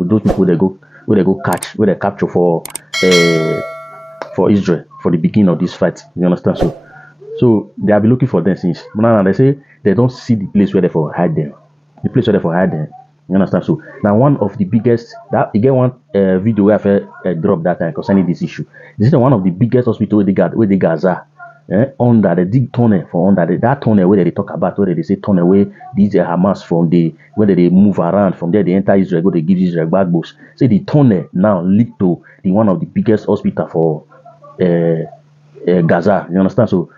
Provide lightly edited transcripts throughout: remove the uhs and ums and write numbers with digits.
with those people they go catch, where they capture for Israel for the beginning of this fight. You understand? So they have been looking for them since. But now they say they don't see the place where they for hide them. The place where they for hide them. You understand? So now one of the biggest that you get one video where I dropped that time concerning this issue. This is one of the biggest hospital where they Gaza. Under the dig tunnel for under that tunnel where they talk about where they say tunnel where these Hamas from the where they move around from there they enter Israel go they give Israel backbones. Say the tunnel now lead to the one of the biggest hospital for Gaza. You understand? So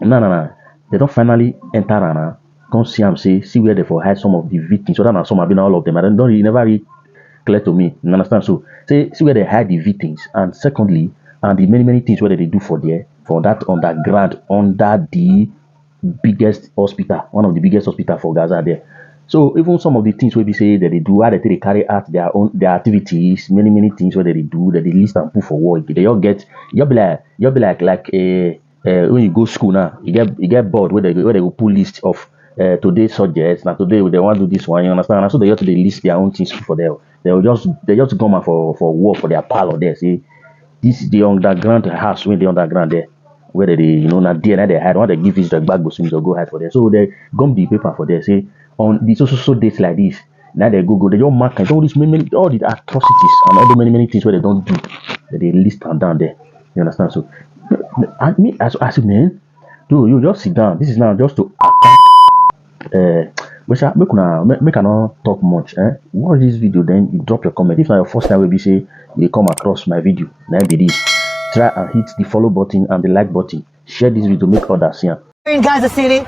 no. They don't finally enter and come see them see where they for hide some of the victims. So that some have been all of them. I don't really never really clear to me. You understand? So see where they hide the victims, and secondly, and the many things where they do for there for that underground under the biggest hospital, one of the biggest hospital for Gaza there. So even some of the things where we say that they do, how they carry out their activities, many things where they do that they list and put for work. They all get you'll be like a when you go school now, you get bored where they go pull list of today's subjects. Now today they want to do this one, you understand? And so they have to list their own things for them. They just come out for work for their parlor there. See, this is the underground house when the underground there. Where they now there they hide. When they give Israel back goes to go hide for them. So they gum the paper for them. Say on these so dates like this. Now they go. They don't mark all these all the atrocities and all the many things where they don't do. They list them down there. You understand? So and me as man, dude, you just sit down. This is now just to attack. Which make I not talk much. Watch this video, then you drop your comment. If not your first time, we say you come across my video. Now be this. Try and hit the follow button and the like button. Share this video, make others see. In Gaza City,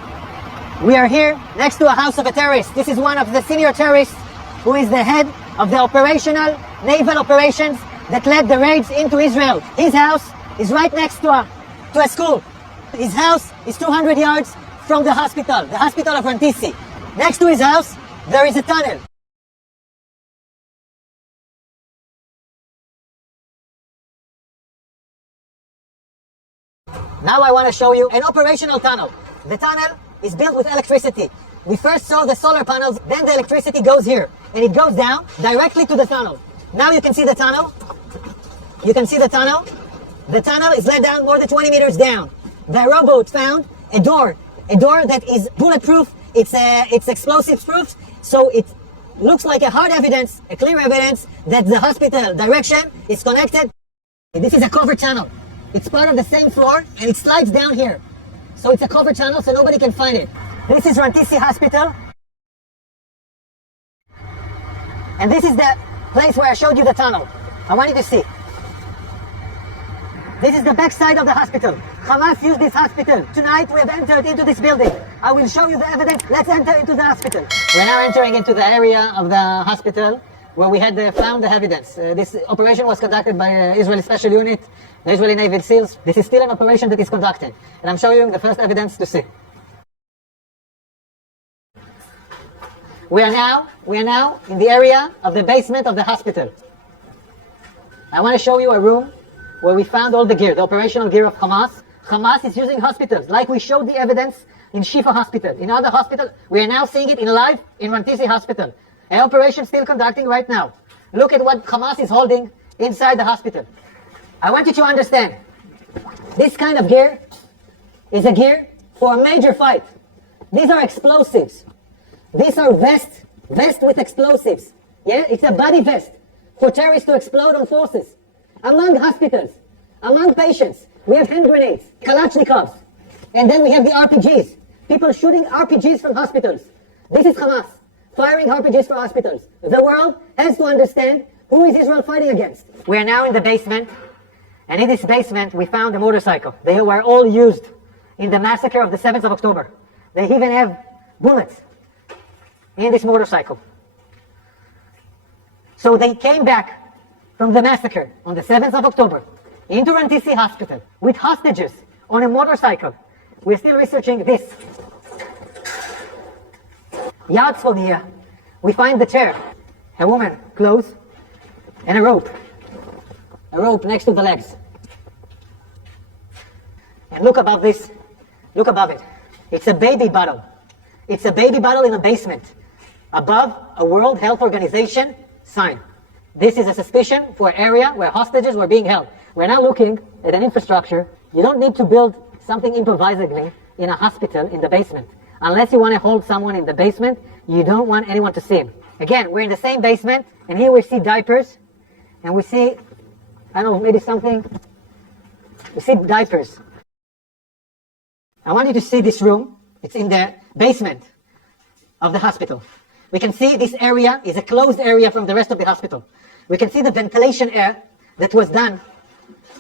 we are here next to a house of a terrorist. This is one of the senior terrorists who is the head of the operational naval operations that led the raids into Israel. His house is right next to a school. His house is 200 yards from the hospital of Rantisi. Next to his house, there is a tunnel. Now I want to show you an operational tunnel. The tunnel is built with electricity. We first saw the solar panels, then the electricity goes here, and it goes down directly to the tunnel. Now you can see the tunnel. You can see the tunnel. The tunnel is let down more than 20 meters down. The rowboat found a door that is bulletproof. It's explosives proof, so it looks like a hard evidence, a clear evidence that the hospital direction is connected. This is a covered tunnel. It's part of the same floor, and it slides down here. So it's a covered tunnel, so nobody can find it. This is Rantisi Hospital. And this is the place where I showed you the tunnel. I want you to see. This is the back side of the hospital. Hamas used this hospital. Tonight we have entered into this building. I will show you the evidence. Let's enter into the hospital. We're now entering into the area of the hospital where we had found the evidence. This operation was conducted by Israeli Special Unit, the Israeli Naval SEALs. This is still an operation that is conducted. And I'm showing you the first evidence to see. We are now in the area of the basement of the hospital. I want to show you a room where we found all the gear, the operational gear of Hamas. Hamas is using hospitals, like we showed the evidence in Shifa Hospital. In other hospitals, we are now seeing it in live in Rantisi Hospital. An operation still conducting right now. Look at what Hamas is holding inside the hospital. I want you to understand, this kind of gear is a gear for a major fight. These are explosives. These are vests with explosives. Yeah, it's a body vest for terrorists to explode on forces. Among hospitals, among patients, we have hand grenades, Kalashnikovs, and then we have the RPGs. People shooting RPGs from hospitals. This is Hamas, firing RPGs from hospitals. The world has to understand who is Israel fighting against. We are now in the basement, and in this basement we found a motorcycle. They were all used in the massacre of the 7th of October. They even have bullets in this motorcycle. So they came back from the massacre on the 7th of October into Rantisi Hospital with hostages on a motorcycle. We're still researching this. Yards from here, we find the chair, a woman, clothes, and a rope. A rope next to the legs. And look above this, look above it. It's a baby bottle. It's a baby bottle in a basement. Above a World Health Organization sign. This is a suspicion for an area where hostages were being held. We're now looking at an infrastructure. You don't need to build something improvisedly in a hospital in the basement. Unless you want to hold someone in the basement, you don't want anyone to see him. Again, we're in the same basement, and here we see diapers, and we see, I don't know, maybe something. We see diapers. I want you to see this room. It's in the basement of the hospital. We can see this area is a closed area from the rest of the hospital. We can see the ventilation air that was done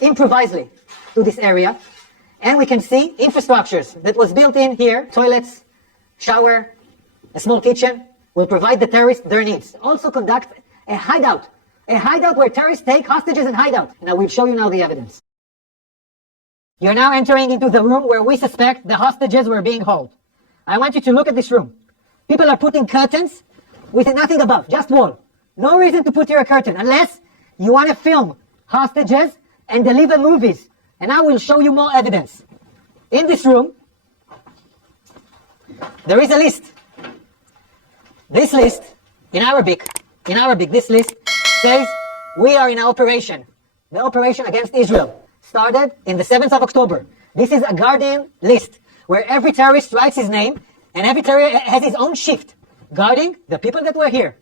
improvisedly to this area. And we can see infrastructures that was built in here, toilets, shower, a small kitchen, will provide the terrorists their needs. Also conduct a hideout where terrorists take hostages and hide out. And I will show you now the evidence. You're now entering into the room where we suspect the hostages were being held. I want you to look at this room. People are putting curtains with nothing above, just wall. No reason to put here a curtain unless you want to film hostages and deliver movies. And I will show you more evidence. In this room, there is a list. This list, in Arabic, this list says we are in an operation. The operation against Israel started in the 7th of October. This is a Guardian list where every terrorist writes his name and every terrorist has his own shift guarding the people that were here.